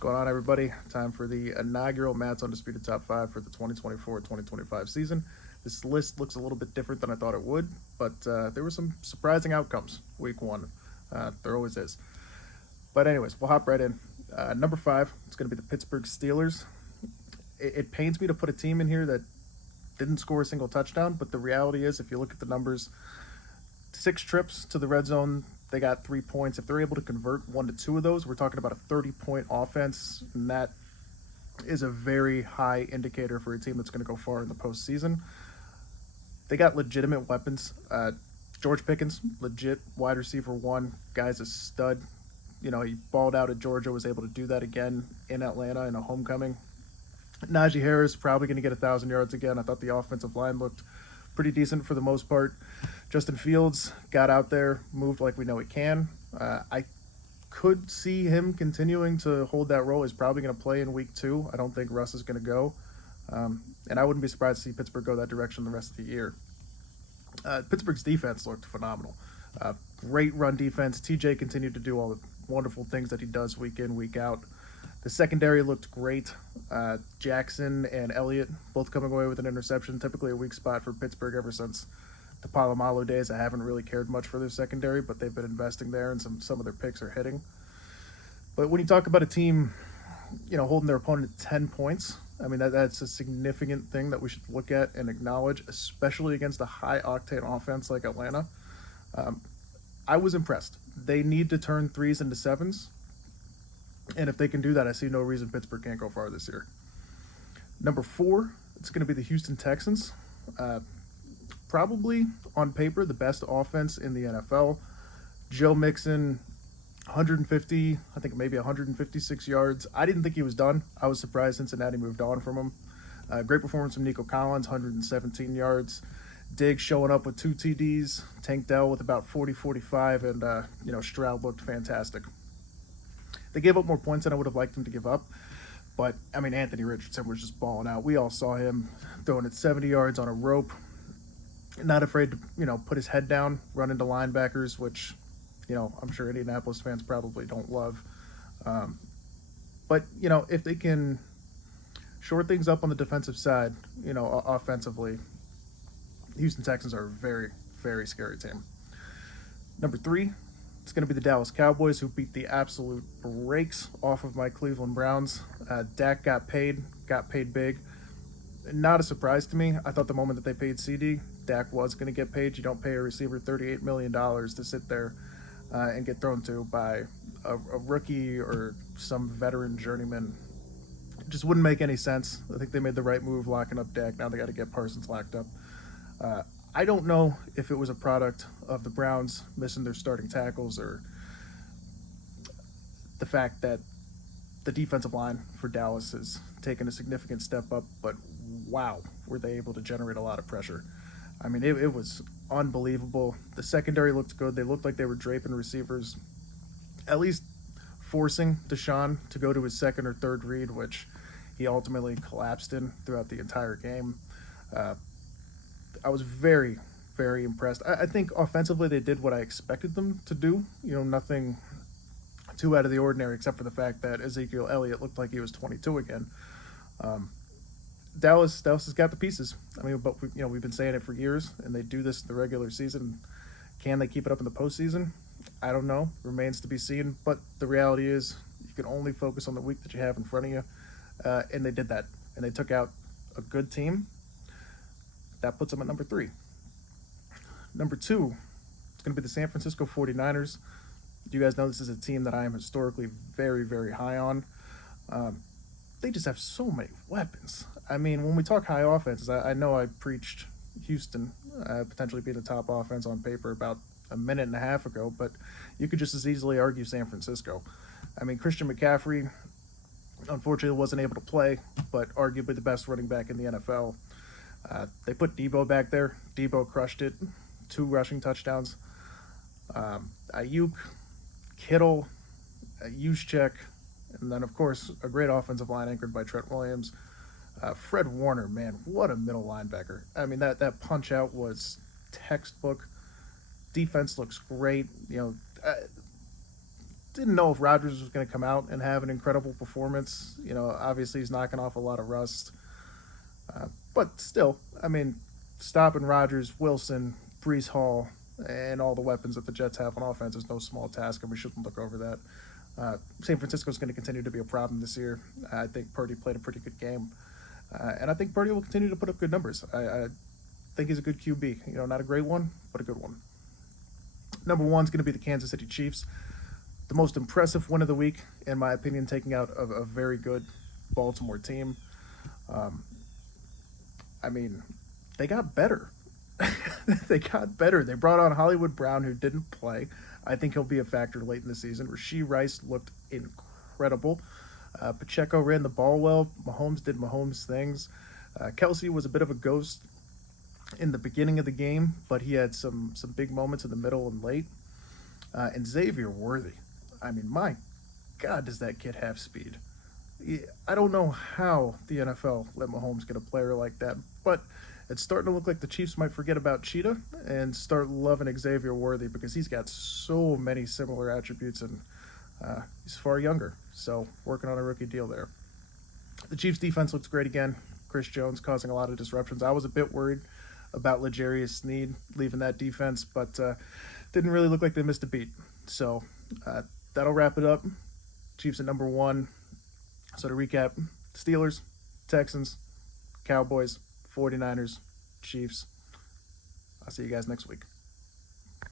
going on, everybody? Time for the inaugural Matt's Undisputed Top 5 for the 2024-2025 season. This list looks a little bit different than I thought it would, but there were some surprising outcomes week one. There always is. But anyways, we'll hop right in. Number 5, it's going to be the Pittsburgh Steelers. It pains me to put a team in here that didn't score a single touchdown, but the reality is, if you look at the numbers, 6 trips to the red zone, they got 3 points. If they're able to convert 1 to 2 of those, we're talking about a 30-point offense, and that is a very high indicator for a team that's going to go far in the postseason. They got legitimate weapons. George Pickens, legit wide receiver 1. Guy's a stud. You know, he balled out at Georgia, was able to do that again in Atlanta in a homecoming. Najee Harris probably going to get 1,000 yards again. I thought the offensive line looked pretty decent for the most part. Justin Fields got out there, moved like we know he can. I could see him continuing to hold that role. He's probably going to play in week 2. I don't think Russ is going to go. And I wouldn't be surprised to see Pittsburgh go that direction the rest of the year. Pittsburgh's defense looked phenomenal. Great run defense. TJ continued to do all the wonderful things that he does week in, week out. The secondary looked great. Jackson and Elliott both coming away with an interception. Typically a weak spot for Pittsburgh ever since the Palomalu days. I haven't really cared much for their secondary, but they've been investing there, and some of their picks are hitting. But when you talk about a team, holding their opponent to 10 points, I mean, that's a significant thing that we should look at and acknowledge, especially against a high-octane offense like Atlanta. I was impressed. They need to turn 3s into 7s. And if they can do that, I see no reason Pittsburgh can't go far this year. Number 4, it's going to be the Houston Texans. Probably, on paper, the best offense in the NFL. Joe Mixon, 150, I think maybe 156 yards. I didn't think he was done. I was surprised Cincinnati moved on from him. Great performance from Nico Collins, 117 yards. Diggs showing up with 2 TDs. Tank Dell with about 40-45, and, Stroud looked fantastic. They gave up more points than I would have liked them to give up. But, I mean, Anthony Richardson was just balling out. We all saw him throwing it 70 yards on a rope. Not afraid to, put his head down, run into linebackers, which, I'm sure Indianapolis fans probably don't love. But, if they can shore things up on the defensive side, offensively, Houston Texans are a very, very scary team. Number 3, it's going to be the Dallas Cowboys, who beat the absolute brakes off of my Cleveland Browns. Dak got paid big. Not a surprise to me. I thought the moment that they paid CD, Dak was going to get paid. You don't pay a receiver $38 million to sit there and get thrown to by a rookie or some veteran journeyman. It just wouldn't make any sense. I think they made the right move locking up Dak. Now they got to get Parsons locked up. I don't know if it was a product of the Browns missing their starting tackles or the fact that the defensive line for Dallas has taken a significant step up, but wow, were they able to generate a lot of pressure. I mean, it was unbelievable. The secondary looked good. They looked like they were draping receivers, at least forcing Deshaun to go to his second or third read, which he ultimately collapsed in throughout the entire game. I was very, very impressed. I think offensively they did what I expected them to do. Nothing too out of the ordinary, except for the fact that Ezekiel Elliott looked like he was 22 again. Dallas has got the pieces. I mean, but we've been saying it for years, and they do this in the regular season. Can they keep it up in the postseason? I don't know. Remains to be seen. But the reality is, you can only focus on the week that you have in front of you, and they did that. And they took out a good team. That puts them at number 3. Number 2, it's going to be the San Francisco 49ers. You guys know this is a team that I am historically very, very high on. They just have so many weapons. I mean, when we talk high offenses, I know I preached Houston potentially being the top offense on paper about a minute and a half ago, but you could just as easily argue San Francisco. I mean, Christian McCaffrey, unfortunately, wasn't able to play, but arguably the best running back in the NFL. They put Debo back there. Debo crushed it. 2 rushing touchdowns. Ayuk, Kittle, Juszczyk, and then, of course, a great offensive line anchored by Trent Williams. Fred Warner, man, what a middle linebacker. I mean, that punch-out was textbook. Defense looks great. didn't know if Rodgers was going to come out and have an incredible performance. You know, obviously he's knocking off a lot of rust. But still, I mean, stopping Rodgers, Wilson, Brees Hall, and all the weapons that the Jets have on offense is no small task, and we shouldn't look over that. San Francisco is going to continue to be a problem this year. I think Purdy played a pretty good game, and I think Purdy will continue to put up good numbers. I think he's a good QB. You know, not a great one, but a good one. Number one is going to be the Kansas City Chiefs. The most impressive win of the week, in my opinion, taking out a very good Baltimore team. I mean, they got better. They got better. They brought on Hollywood Brown, who didn't play. I think he'll be a factor late in the season. Rashee Rice looked incredible. Pacheco ran the ball well. Mahomes did Mahomes things. Kelsey was a bit of a ghost in the beginning of the game, but he had some big moments in the middle and late. And Xavier Worthy. I mean, my God, does that kid have speed? I don't know how the NFL let Mahomes get a player like that, but it's starting to look like the Chiefs might forget about Cheetah and start loving Xavier Worthy because he's got so many similar attributes, and he's far younger. So working on a rookie deal there. The Chiefs defense looks great again. Chris Jones causing a lot of disruptions. I was a bit worried about L'Jarius Sneed leaving that defense, but didn't really look like they missed a beat. So that'll wrap it up. Chiefs at number one. So to recap, Steelers, Texans, Cowboys, 49ers, Chiefs. I'll see you guys next week.